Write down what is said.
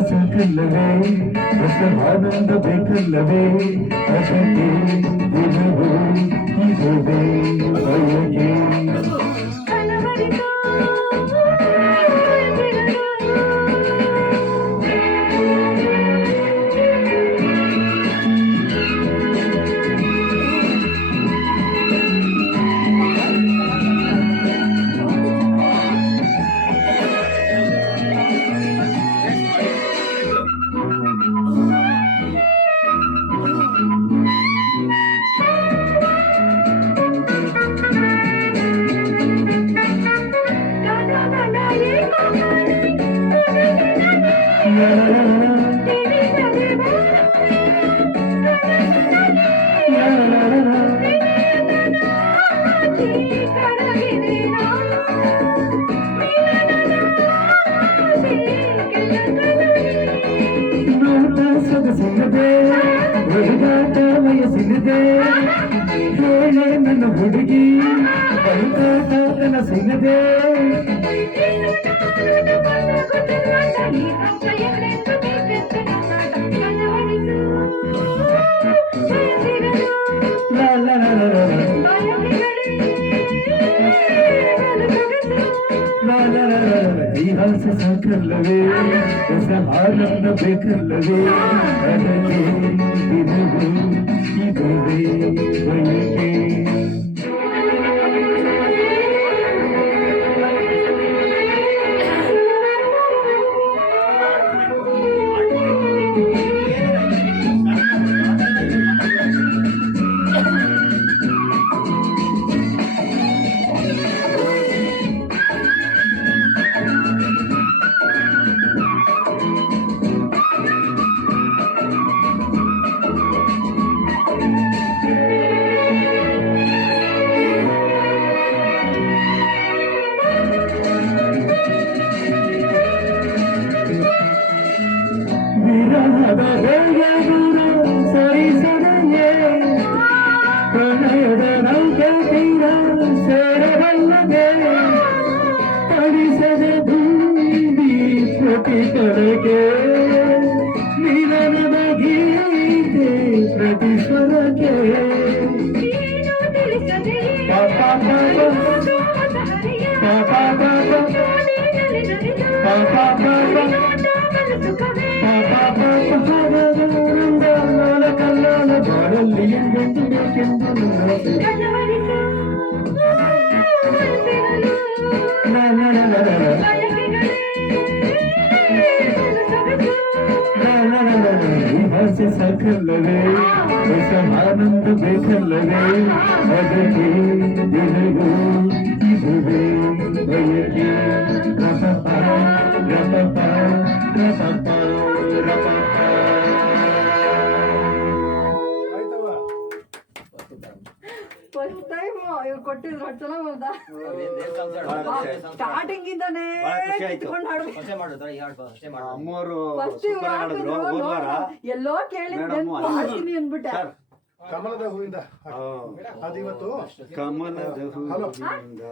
ಸಾಕಲ್ಲವೇ ಹೊಸ ಆನಂದ ಬೇಕಲ್ಲವೇ ಅದಕ್ಕೆ ದಿನವೂ ಇದುವೇ ಬಯಕೆ ವಯಸ್ಸಿನದೆ ಹೇಳೆ ನನ್ನ ಹುಡುಗಿ ಬರುತ್ತಾತನ ಸಿಗದೆ ಇತಿಹಾಸ ಸಾಕಲ್ಲವೇ ಹೊಸ ಆನಂದ ಬೇಕಲ್ಲವೇ ಅದಕ್ಕೆ ದಿನವೂ ಇದುವೇ ಬಯಕೆ ವಿರಹದ ಬೆಳಗೂರು ಸರಿಸದೆಯೇ ಪ್ರಣಯದ ನೌಕೆ ತೀರ ಸೇರಬಲ್ಲದೆ ಪಡಿಸದೆ ದುಂಬಿ ಪ್ರತಿ ಕಡೆಗೆ ನಿರನದ ಗೀತೆ ಪ್ರತಿ ಸ್ವರಕ್ಕೆ ಬಾಳಲ್ಲಿ ಎಂದೆಂದು ಬೇಕೆಂದು ಭಾಷೆ ಸಾಕಲ್ಲವೇ ಹೊಸ ಆನಂದ ಬೇಕಲ್ಲವೇ ಅದಕ್ಕೆ ದಿನವೂ ಇದುವೇ ಬಯಕೆ ರಪಪ ರಪಪ ರಪಪ ರಪಪ. ಫಸ್ಟ್ ಟೈಮ್ ಇವ್ರು ಕೊಟ್ಟಿದ್ರು ಚೆನ್ನಾಗಿ ಬಂದ ಸ್ಟಾರ್ಟಿಂಗ್ ಇಂದಾನೆ ಅಮ್ಮವರು ಎಲ್ಲೋ ಕೇಳಿದ್ದೆ ಮಾಡ್ತೀನಿ ಅಂದ್ಬಿಟ್ಟೆ ಕಮಲದ ಹೂವಿಂದ ಅದಿವತ್ತು ಕಮಲದ ಹೂವಿಂದ